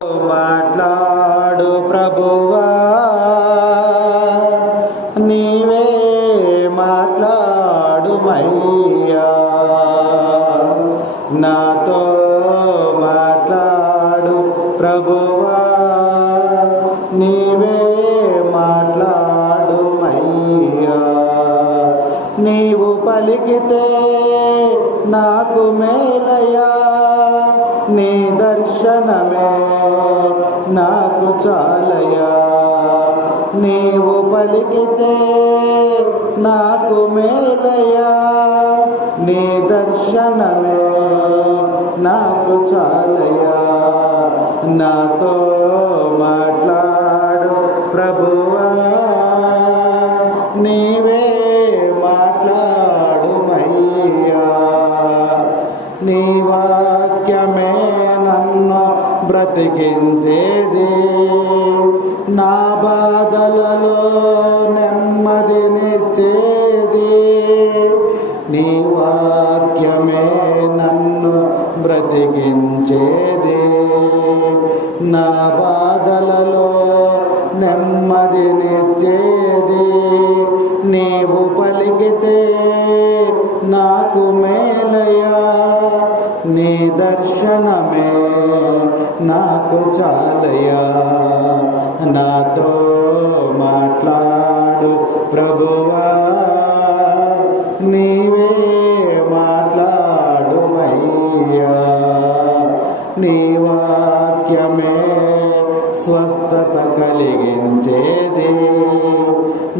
మాట్లాడు ప్రభువా, నీవే మాట్లాడుమయ్యా, నాతో మాట్లాడు ప్రభువా, నీవే మాట్లాడుమయ్యా. నీవు పలికితే నాకు మేలయ్యా, నీ దర్శనమే నాకు చాలయ్యా. నీవు పలికితే నాకు మేలయ్యా, నీ దర్శనమే నాకు చాలయ్యా. నాతో మాట్లాడు ప్రభువా, నీవే మాట్లాడుమయ్యా. నీ వాక్యమే నన్ను బ్రతికించేది, నా బాధలలో నెమ్మదినిచ్చేది. నీ వాక్యమే నన్ను బ్రతికించేది, నా బాధలలో నెమ్మదినిచ్చేది. నీవు పలికితే నాకు మేలయ్యా, నీ దర్శనమే నాకు చాలయ్యా. నాతో మాట్లాడు ప్రభువా, నీవే మాట్లాడుమయ్యా. నీ వాక్యమే స్వస్థత కలిగించేది,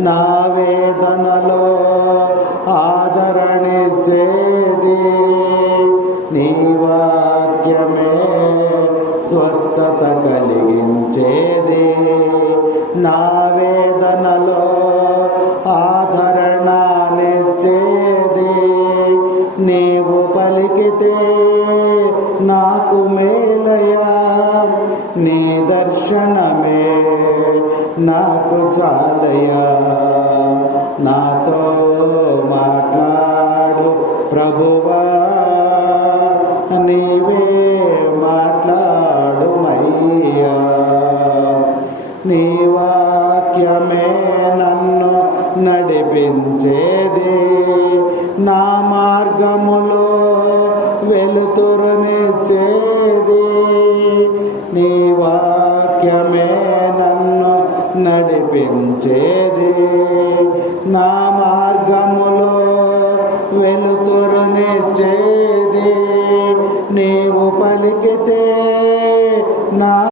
నా వేదనలో ఆదరణిచ్చేది. నీ వాక్యమే స్వస్థత కలిగించేది, నా వేదనలో ఆదరణనిచ్చేది. నీవు పలికితే నాకు మేలయ్యా, నీ దర్శనమే నాకు చాలయ్యా. నాతో మాట్లాడు ప్రభువా, నీవే మాట్లాడుమయ్యా. నీ వాక్యమే నన్ను నడిపించేది, నా మార్గములో వెలుతురునిచ్చేది. నీ వాక్యమే నన్ను నడిపించేది, నా మార్గం